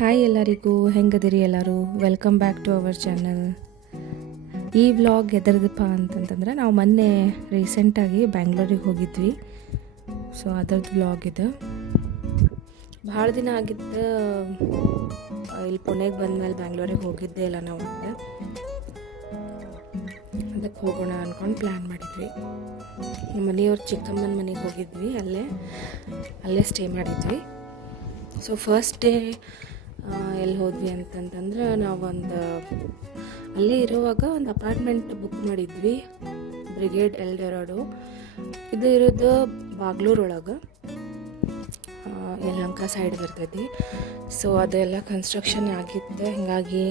Hi ಎಲ್ಲರಿಗೂ, ಹೆಂಗದಿರಿ ಎಲ್ಲರೂ? Welcome back to our channel. ಈ ವ್ಲಾಗ್ ಎದರದಪ್ಪ ಅಂತಂತಂದ್ರೆ, ನಾವು ಮೊನ್ನೆ ರೀಸೆಂಟಾಗಿ ಬ್ಯಾಂಗ್ಳೂರಿಗೆ ಹೋಗಿದ್ವಿ. ಸೊ ಅದರದ್ದು ವ್ಲಾಗ್ ಇದು. ಭಾಳ ದಿನ ಆಗಿದ್ದ ಇಲ್ಲಿ ಪುಣೆಗೆ ಬಂದಮೇಲೆ ಬ್ಯಾಂಗ್ಳೂರಿಗೆ ಹೋಗಿದ್ದೇ ಇಲ್ಲ ನಾವು. ಅದಕ್ಕೆ ಹೋಗೋಣ ಅಂದ್ಕೊಂಡು ಪ್ಲ್ಯಾನ್ ಮಾಡಿದ್ವಿ. ನಮ್ಮ ಮನೆಯವ್ರ ಚಿಕ್ಕಮ್ಮನ ಮನೆಗೆ ಹೋಗಿದ್ವಿ. ಅಲ್ಲೇ ಸ್ಟೇ ಮಾಡಿದ್ವಿ. ಸೊ ಫಸ್ಟ್ ಡೇ ಎಲ್ಲಿ ಹೋದ್ವಿ ಅಂತಂತಂದ್ರೆ, ಅಲ್ಲೇ ಇರುವಾಗ ಒಂದು ಅಪಾರ್ಟ್ಮೆಂಟ್ ಬುಕ್ ಮಾಡಿದ್ವಿ, ಬ್ರಿಗೇಡ್ ಎಲ್ಡೊರಾಡೋ. ಇದು ಇರೋದು ಬಾಗ್ಲೂರೊಳಗೆ, ಯಲಹಂಕ ಸೈಡ್ ಬರ್ತೈತಿ. ಸೊ ಅದೆಲ್ಲ ಕನ್ಸ್ಟ್ರಕ್ಷನ್ ಆಗಿತ್ತು, ಹೀಗಾಗಿ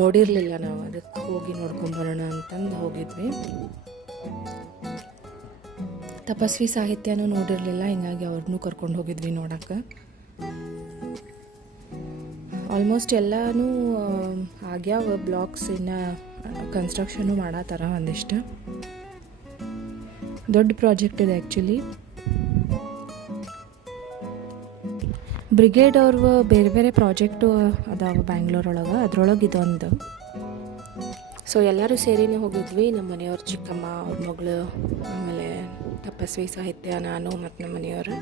ನೋಡಿರಲಿಲ್ಲ ನಾವು. ಅದಕ್ಕೆ ಹೋಗಿ ನೋಡ್ಕೊಂಬರೋಣ ಅಂತಂದು ಹೋಗಿದ್ವಿ. ತಪಸ್ವಿ ಸಾಹಿತ್ಯನೂ ನೋಡಿರಲಿಲ್ಲ, ಹೀಗಾಗಿ ಅವ್ರನ್ನೂ ಕರ್ಕೊಂಡು ಹೋಗಿದ್ವಿ ನೋಡೋಕ್ಕೆ. ಆಲ್ಮೋಸ್ಟ್ ಎಲ್ಲನೂ ಆಗ್ಯಾವ ಬ್ಲಾಕ್ಸ್, ಇನ್ನು ಕನ್ಸ್ಟ್ರಕ್ಷನು ಮಾಡತ್ತಾರ. ಒಂದಿಷ್ಟು ದೊಡ್ಡ ಪ್ರಾಜೆಕ್ಟ್ ಇದೆ ಆ್ಯಕ್ಚುಲಿ. ಬ್ರಿಗೇಡ್ ಅವ್ರವ ಬೇರೆ ಬೇರೆ ಪ್ರಾಜೆಕ್ಟು ಅದಾವ ಬ್ಯಾಂಗ್ಳೂರೊಳಗೆ, ಅದ್ರೊಳಗೆ ಇದೊಂದು. ಸೊ ಎಲ್ಲರೂ ಸೇರಿನೇ ಹೋಗಿದ್ವಿ. ನಮ್ಮ ಮನೆಯವ್ರ ಚಿಕ್ಕಮ್ಮ, ಅವ್ರ ಮಗಳು, ಆಮೇಲೆ ತಪಸ್ವಿ ಸಾಹಿತ್ಯ, ನಾನು ಮತ್ತು ನಮ್ಮ ಮನೆಯವರು.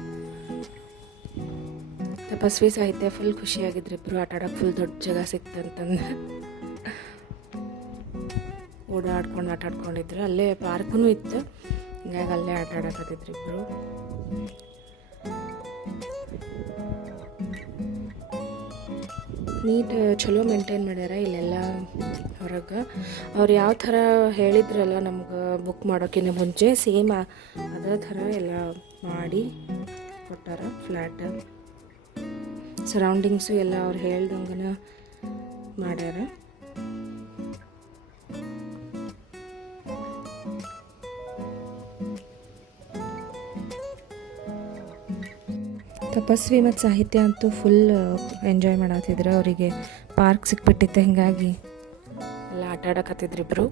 ತಪಸ್ವಿ ಸಾಹಿತ್ಯ ಫುಲ್ ಖುಷಿಯಾಗಿದ್ರು. ಇಬ್ಬರು ಆಟ ಆಡೋಕೆ ಫುಲ್ ದೊಡ್ಡ ಜಾಗ ಸಿಕ್ತಂತಂದು ಆಟಾಡ್ಕೊಂಡಿದ್ರು. ಅಲ್ಲೇ ಪಾರ್ಕೂ ಇತ್ತು, ಹಿಂಗಾಗಿ ಅಲ್ಲೇ ಆಟ ಆಡಕತ್ತಿದ್ರು ಇಬ್ಬರು. ನೀಟ್ ಚಲೋ ಮೇಂಟೈನ್ ಮಾಡ್ಯಾರ ಇಲ್ಲೆಲ್ಲ ಹೊರಗೆ. ಅವ್ರು ಯಾವ ಥರ ಹೇಳಿದ್ರಲ್ಲ ನಮ್ಗೆ ಬುಕ್ ಮಾಡೋಕ್ಕಿಂತ ಮುಂಚೆ, ಸೇಮ್ ಅದೇ ಥರ ಎಲ್ಲ ಮಾಡಿ ಕೊಟ್ಟಾರ. ಫ್ಲ್ಯಾಟ್ ಸರೌಂಡಿಂಗ್ಸು ಎಲ್ಲ ಅವ್ರು ಹೇಳ್ದಂಗೆ ಮಾಡ್ಯಾರ. ತಪಸ್ವಿ ಮತ್ತು ಸಾಹಿತ್ಯ ಅಂತೂ ಫುಲ್ ಎಂಜಾಯ್ ಮಾಡತ್ತಿದ್ರು. ಅವರಿಗೆ ಪಾರ್ಕ್ ಸಿಕ್ಬಿಟ್ಟಿತ್ತೆ, ಹೀಗಾಗಿ ಎಲ್ಲ ಆಟ ಆಡಕತ್ತಿದ್ರು ಇಬ್ಬರು.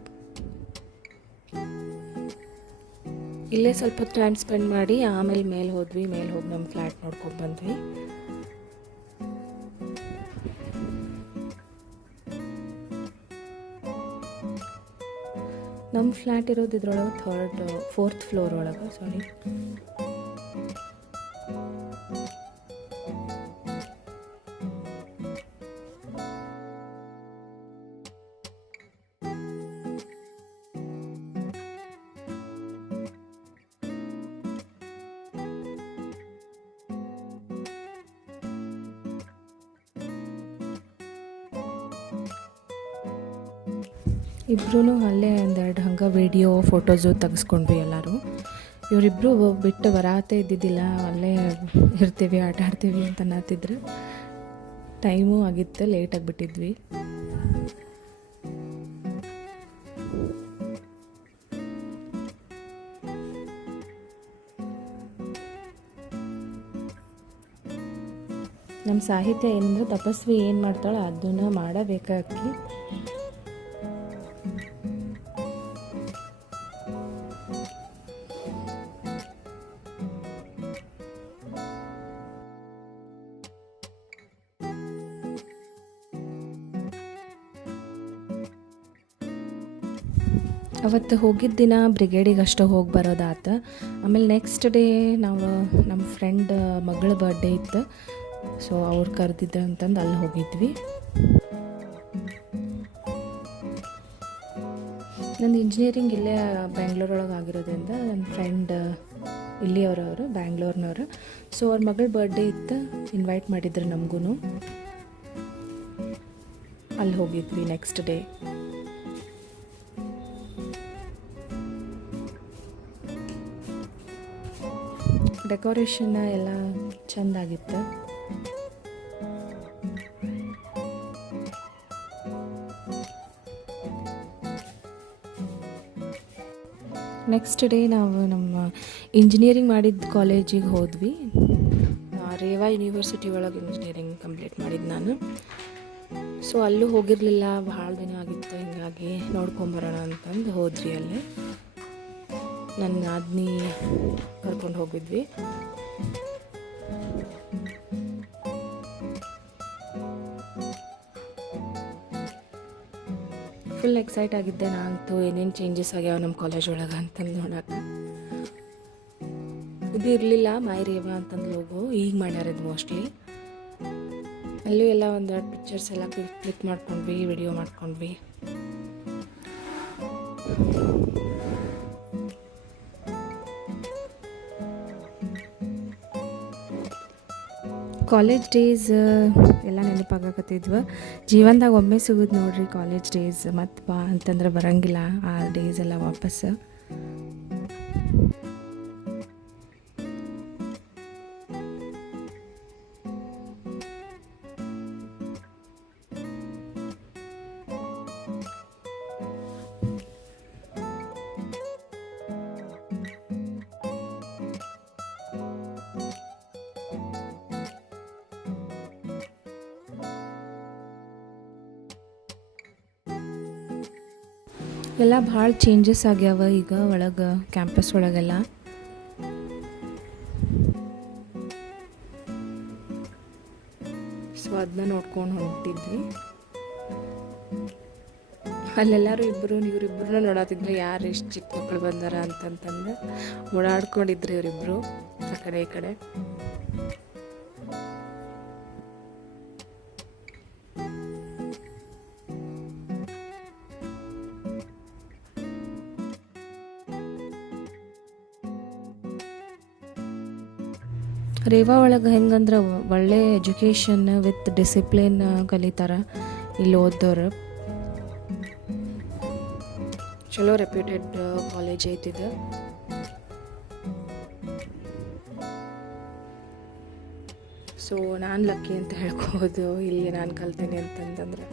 ಇಲ್ಲೇ ಸ್ವಲ್ಪ ಹೊತ್ತು ಟೈಮ್ ಸ್ಪೆಂಡ್ ಮಾಡಿ ಆಮೇಲೆ ಮೇಲೆ ಹೋಗಿ ನಮ್ಮ ಫ್ಲ್ಯಾಟ್ ನೋಡ್ಕೊಂಡು ಬಂದ್ವಿ. ನಮ್ಮ ಫ್ಲ್ಯಾಟ್ ಇರೋದು ಇದ್ರೊಳಗೆ ಫೋರ್ತ್ ಫ್ಲೋರ್ ಒಳಗೆ. ಸಾರಿ, ಇಬ್ಬರೂ ಅಲ್ಲೇ ಒಂದೆರಡು ಹಂಗೆ ವಿಡಿಯೋ ಫೋಟೋಸು ತೆಗೆಸ್ಕೊಂಡ್ವಿ ಎಲ್ಲರೂ. ಇವರಿಬ್ಬರು ಬಿಟ್ಟು ಬರತ್ತೇ ಇದ್ದಿದ್ದಿಲ್ಲ, ಅಲ್ಲೇ ಇರ್ತೀವಿ, ಆಟ ಆಡ್ತೀವಿ ಅಂತ ಅನ್ನತ್ತಿದ್ರು. ಟೈಮು ಆಗಿತ್ತು, ಲೇಟಾಗಿ ಬಿಟ್ಟಿದ್ವಿ. ನಮ್ಮ ಸಾಹಿತ್ಯ ಏನಂದ್ರೆ, ತಪಸ್ವಿ ಏನು ಮಾಡ್ತಾಳೆ ಅದನ್ನು ಮಾಡಬೇಕಾಕಿ. ಅವತ್ತು ಹೋಗಿದ್ದ ದಿನ ಬ್ರಿಗೇಡಿಗೆ ಅಷ್ಟೇ ಹೋಗಿ ಬರೋದಾತ. ಆಮೇಲೆ ನೆಕ್ಸ್ಟ್ ಡೇ ನಾವು ನಮ್ಮ ಫ್ರೆಂಡ್ ಮಗಳ ಬರ್ಡೇ ಇತ್ತು, ಸೊ ಅವ್ರು ಕರೆದಿದ್ದ ಅಂತಂದು ಅಲ್ಲಿ ಹೋಗಿದ್ವಿ. ನಂದು ಇಂಜಿನಿಯರಿಂಗ್ ಇಲ್ಲೇ ಬ್ಯಾಂಗ್ಳೂರೊಳಗೆ ಆಗಿರೋದ್ರಿಂದ ನನ್ನ ಫ್ರೆಂಡ್ ಇಲ್ಲಿಯವರು ಬ್ಯಾಂಗ್ಳೂರ್ನವರು. ಸೊ ಅವ್ರ ಮಗಳ ಬರ್ಡೇ ಇತ್ತು, ಇನ್ವೈಟ್ ಮಾಡಿದ್ರು ನಮಗೂ. ಅಲ್ಲಿ ಹೋಗಿದ್ವಿ ನೆಕ್ಸ್ಟ್ ಡೇ. ಡೆಕೋರೇಷನ್ ಎಲ್ಲ ಚೆಂದಾಗಿತ್ತು. ನೆಕ್ಸ್ಟ್ ಡೇ ನಾವು ನಮ್ಮ ಇಂಜಿನಿಯರಿಂಗ್ ಮಾಡಿದ ಕಾಲೇಜಿಗೆ ಹೋದ್ವಿ. ರೇವಾ ಯೂನಿವರ್ಸಿಟಿ ಒಳಗೆ ಇಂಜಿನಿಯರಿಂಗ್ ಕಂಪ್ಲೀಟ್ ಮಾಡಿದ್ದು ನಾನು. ಸೊ ಅಲ್ಲೂ ಹೋಗಿರಲಿಲ್ಲ, ಭಾಳ ದಿನ ಆಗಿತ್ತು, ಹೀಗಾಗಿ ನೋಡ್ಕೊಂಬರೋಣ ಅಂತಂದು ಹೋದ್ವಿ. ಅಲ್ಲೇ ನನ್ನ ನಾದಿನಿ ಕರ್ಕೊಂಡು ಹೋಗಿದ್ವಿ. ಫುಲ್ ಎಕ್ಸೈಟ್ ಆಗಿದ್ದೆ ನಾನಂತೂ ಏನೇನು ಚೇಂಜಸ್ ಆಗ್ಯಾವ ನಮ್ಮ ಕಾಲೇಜ್ ಒಳಗೆ ಅಂತಂದು ನೋಡೋಕೆ. ಇದು ಇರಲಿಲ್ಲ ಮೈ ರೇವಾ ಅಂತಂದು ಲೋಗೋ, ಈಗ ಮಾಡ್ಯಾರ ಇದು ಮೋಸ್ಟ್ಲಿ. ಅಲ್ಲೂ ಎಲ್ಲ ಒಂದೆರಡು ಪಿಕ್ಚರ್ಸ್ ಎಲ್ಲ ಕ್ಲಿಕ್ ಮಾಡ್ಕೊಂಡ್ವಿ, ವಿಡಿಯೋ ಮಾಡ್ಕೊಂಡ್ವಿ. ಕಾಲೇಜ್ ಡೇಸ್ ಎಲ್ಲ ನೆನಪಾಗಕತ್ತಿದ್ವು. ಜೀವನದಾಗ ಒಮ್ಮೆ ಸಿಗೋದು ನೋಡ್ರಿ ಕಾಲೇಜ್ ಡೇಸ್, ಮತ್ತು ಬಾ ಅಂತಂದ್ರೆ ಬರೋಂಗಿಲ್ಲ ಆ ಡೇಸ್ ಎಲ್ಲ ವಾಪಸ್ಸು. ಎಲ್ಲ ಭಾಳ ಚೇಂಜಸ್ ಆಗ್ಯಾವ ಈಗ ಒಳಗೆ, ಕ್ಯಾಂಪಸ್ ಒಳಗೆಲ್ಲ. ಸೊ ಅದನ್ನ ನೋಡ್ಕೊಂಡು ಹೊಂಟಿದ್ವಿ. ಅಲ್ಲೆಲ್ಲರೂ ಇವರಿಬ್ಬರನ್ನ ನೋಡತ್ತಿದ್ರು, ಯಾರು ಎಷ್ಟು ಚಿಕ್ಕ ಮಕ್ಕಳು ಬಂದಾರ ಅಂತಂತಂದು ಓಡಾಡ್ಕೊಂಡಿದ್ರು ಇವರಿಬ್ಬರು ಆ ಕಡೆ ಈ ಕಡೆ. ರೇವಾ ಒಳಗೆ ಹೆಂಗಂದ್ರೆ ಒಳ್ಳೆ ಎಜುಕೇಷನ್ ವಿತ್ ಡಿಸಿಪ್ಲಿನ್ ಕಲಿತಾರೆ ಇಲ್ಲಿ ಓದೋರು. ಚಲೋ ರೆಪ್ಯೂಟೆಡ್ ಕಾಲೇಜ್ ಐತಿದೆ. ಸೊ ನಾನು ಲಕ್ಕಿ ಅಂತ ಹೇಳ್ಕೋಬೋದು ಇಲ್ಲಿ ನಾನು ಕಲ್ತೀನಿ ಅಂತಂದ್ರೆ.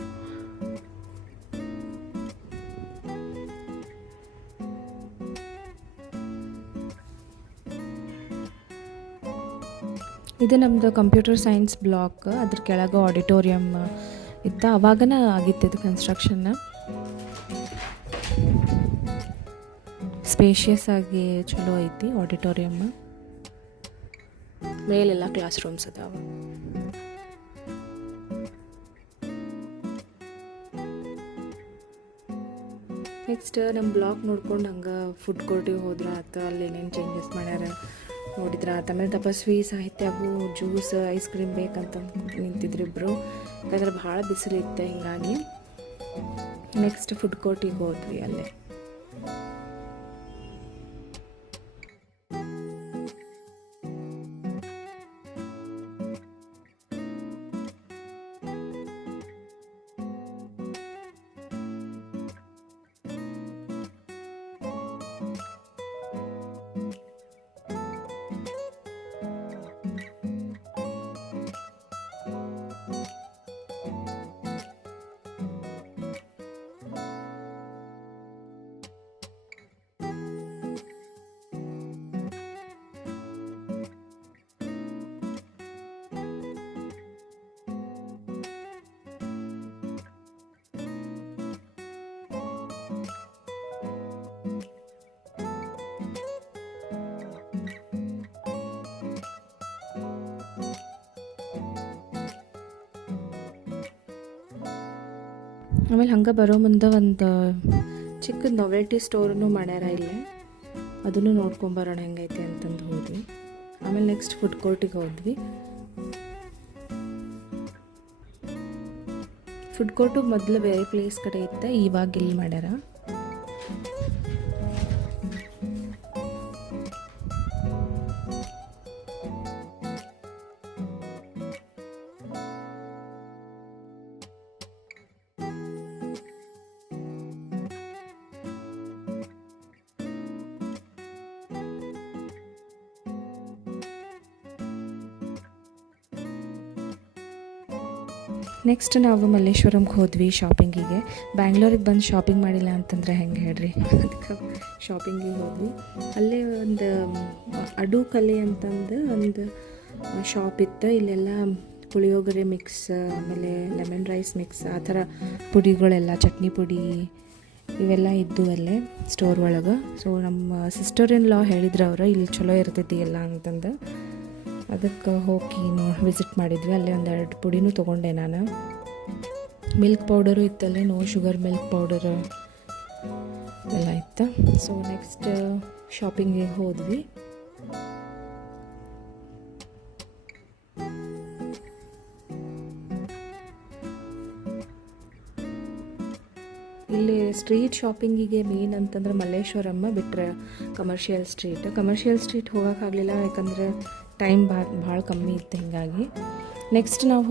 ಇದು ನಮ್ಮದು ಕಂಪ್ಯೂಟರ್ ಸೈನ್ಸ್ ಬ್ಲಾಕ್, ಅದ್ರ ಕೆಳಗೆ ಆಡಿಟೋರಿಯಮ್ ಇತ್ತು. ಅವಾಗನ ಆಗಿತ್ತು ಕನ್ಸ್ಟ್ರಕ್ಷನ್ನ. ಸ್ಪೇಷಿಯಸ್ ಆಗಿ ಚಲೋ ಐತಿ ಆಡಿಟೋರಿಯಮ್. ಮೇಲೆಲ್ಲ ಕ್ಲಾಸ್ ರೂಮ್ಸ್ ಅದಾವ. ನೆಕ್ಸ್ಟ್ ನಮ್ಮ ಬ್ಲಾಕ್ ನೋಡ್ಕೊಂಡು ಹಂಗೆ ಫುಡ್ ಕೋರ್ಟಿಗೆ ಹೋದ್ರೆ ಆತ, ಅಲ್ಲಿ ಏನೇನು ಚೇಂಜಸ್ ಮಾಡ್ಯಾರ ನೋಡಿದ್ರ. ಆಮೇಲೆ ತಪಸ್ವಿ ಸಾಹಿತ್ಯಗೂ ಜ್ಯೂಸ್ ಐಸ್ ಕ್ರೀಮ್ ಬೇಕಂತ ನಿಂತಿದ್ರು ಇಬ್ಬರು, ಯಾಕಂದ್ರೆ ಭಾಳ ಬಿಸಿಲಿತ್ತು ಹಿಂಗಾಗಿ. ನೆಕ್ಸ್ಟ್ ಫುಡ್ ಕೋರ್ಟಿಗೆ ಹೋದ್ವಿ. ಅಲ್ಲೇ ಆಮೇಲೆ ಹಂಗೆ ಬರೋ ಮುಂದೆ ಒಂದು ಚಿಕ್ಕ ನಾವೆಲ್ಟಿ ಸ್ಟೋರನ್ನು ಮಾಡ್ಯಾರ ಇಲ್ಲೇ, ಅದನ್ನು ನೋಡ್ಕೊಂಬರೋಣ ಹೆಂಗೈತೆ ಅಂತಂದು ಹೋದ್ವಿ. ಆಮೇಲೆ ನೆಕ್ಸ್ಟ್ ಫುಡ್ ಕೋರ್ಟಿಗೆ ಹೋದ್ವಿ. ಫುಡ್ ಕೋರ್ಟು ಮೊದಲು ಬೇರೆ ಪ್ಲೇಸ್ ಕಡೆ ಇತ್ತು, ಇವಾಗ ಇಲ್ಲಿ ಮಾಡ್ಯಾರ. ನೆಕ್ಸ್ಟ್ ನಾವು ಮಲ್ಲೇಶ್ವರಂಗೆ ಹೋದ್ವಿ ಶಾಪಿಂಗಿಗೆ. ಬ್ಯಾಂಗ್ಳೂರಿಗೆ ಬಂದು ಶಾಪಿಂಗ್ ಮಾಡಿಲ್ಲ ಅಂತಂದರೆ ಹೆಂಗೆ ಹೇಳ್ರಿ, ಅದಕ್ಕೆ ಶಾಪಿಂಗಿಗೆ ಹೋದ್ವಿ. ಅಲ್ಲೇ ಒಂದು ಅಡು ಕಲೆ ಅಂತಂದು ಒಂದು ಶಾಪ್ ಇತ್ತು. ಇಲ್ಲೆಲ್ಲ ಪುಳಿಯೋಗರೆ ಮಿಕ್ಸ್, ಆಮೇಲೆ ಲೆಮನ್ ರೈಸ್ ಮಿಕ್ಸ್, ಆ ಥರ ಪುಡಿಗಳೆಲ್ಲ, ಚಟ್ನಿ ಪುಡಿ ಇವೆಲ್ಲ ಇದ್ದು ಅಲ್ಲೇ ಸ್ಟೋರ್ ಒಳಗೆ. ಸೊ ನಮ್ಮ ಸಿಸ್ಟರ್ ಇನ್ ಲಾ ಹೇಳಿದ್ರು ಅವರು, ಇಲ್ಲಿ ಚಲೋ ಇರ್ತೈತಿ ಎಲ್ಲ ಅಂತಂದು. ಅದಕ್ಕೆ ಹೋಗಿ ವಿಸಿಟ್ ಮಾಡಿದ್ವಿ. ಅಲ್ಲೇ ಒಂದೆರಡು ಪುಡಿನೂ ತೊಗೊಂಡೆ ನಾನು. ಮಿಲ್ಕ್ ಪೌಡರು ಇತ್ತಲ್ಲೇ, ನೋ ಶುಗರ್ ಮಿಲ್ಕ್ ಪೌಡರ್ ಎಲ್ಲ ಇತ್ತು. ಸೊ ನೆಕ್ಸ್ಟ್ ಶಾಪಿಂಗಿಗೆ ಹೋದ್ವಿ. ಇಲ್ಲಿ ಸ್ಟ್ರೀಟ್ ಶಾಪಿಂಗಿಗೆ ಮೇನ್ ಅಂತಂದ್ರೆ ಮಲ್ಲೇಶ್ವರಮ್ಮ ಬಿಟ್ಟರೆ ಕಮರ್ಷಿಯಲ್ ಸ್ಟ್ರೀಟ್ ಹೋಗೋಕ್ಕಾಗಲಿಲ್ಲ, ಯಾಕಂದರೆ ಟೈಮ್ ಭಾಳ ಕಮ್ಮಿ ಇತ್ತು. ಹೀಗಾಗಿ ನೆಕ್ಸ್ಟ್ ನಾವು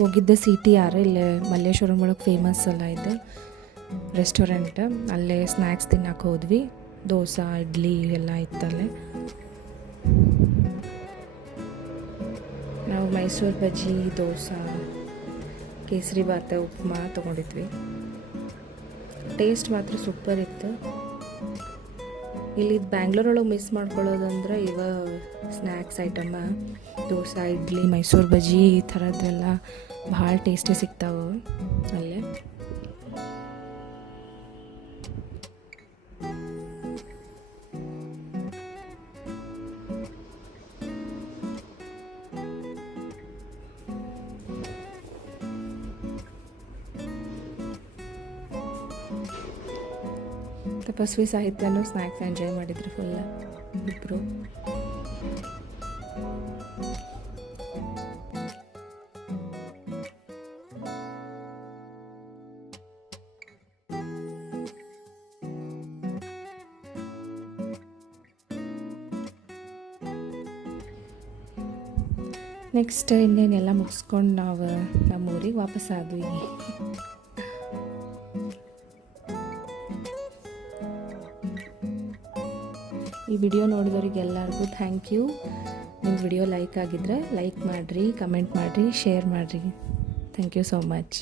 ಹೋಗಿದ್ದ CTR, ಇಲ್ಲೇ ಮಲ್ಲೇಶ್ವರಂ ಒಳಗೆ ಫೇಮಸ್ ಅಲ್ಲ ಇದು ರೆಸ್ಟೋರೆಂಟ್. ಅಲ್ಲೇ ಸ್ನ್ಯಾಕ್ಸ್ ತಿನ್ನಕ್ಕೆ ಹೋದ್ವಿ. ದೋಸೆ, ಇಡ್ಲಿ ಎಲ್ಲ ಇತ್ತಲ್ಲೇ. ನಾವು ಮೈಸೂರು ಬಜ್ಜಿ, ದೋಸೆ, ಕೇಸರಿ ಬಾತ್, ಉಪ್ಮಾ ತೊಗೊಂಡಿದ್ವಿ. ಟೇಸ್ಟ್ ಮಾತ್ರ ಸೂಪರ್ ಇತ್ತು. ಇಲ್ಲಿ ಬ್ಯಾಂಗ್ಳೂರೊಳಗೆ ಮಿಸ್ ಮಾಡ್ಕೊಳ್ಳೋದಂದ್ರೆ ಇವ ಸ್ನ್ಯಾಕ್ಸ್ ಐಟಮ, ದೋಸೆ, ಇಡ್ಲಿ, ಮೈಸೂರು ಬಜ್ಜಿ ಈ ಥರದ್ದೆಲ್ಲ ಭಾಳ ಟೇಸ್ಟಿ ಸಿಗ್ತಾವೆ ಅಲ್ಲೇ. ತಪಸ್ವಿ ಸಾಹಿತ್ಯನೂ ಸ್ನ್ಯಾಕ್ಸ್ ಎಂಜಾಯ್ ಮಾಡಿದ್ರು ಫುಲ್ಲ ಇಬ್ಬರು. ನೆಕ್ಸ್ಟ್ ಇನ್ನೇನೆಲ್ಲ ಮುಗಿಸ್ಕೊಂಡು ನಾವು ನಮ್ಮ ಊರಿಗೆ ವಾಪಸ್ ಆದ್ವಿ. ಈ ವಿಡಿಯೋ ನೋಡಿದವ್ರಿಗೆಲ್ಲರಿಗೂ ಥ್ಯಾಂಕ್ ಯು. ನಿಮ್ಮ ವಿಡಿಯೋ ಲೈಕ್ ಆಗಿದ್ರೆ ಲೈಕ್ ಮಾಡಿರಿ, ಕಮೆಂಟ್ ಮಾಡಿರಿ, ಶೇರ್ ಮಾಡಿರಿ. Thank you so much.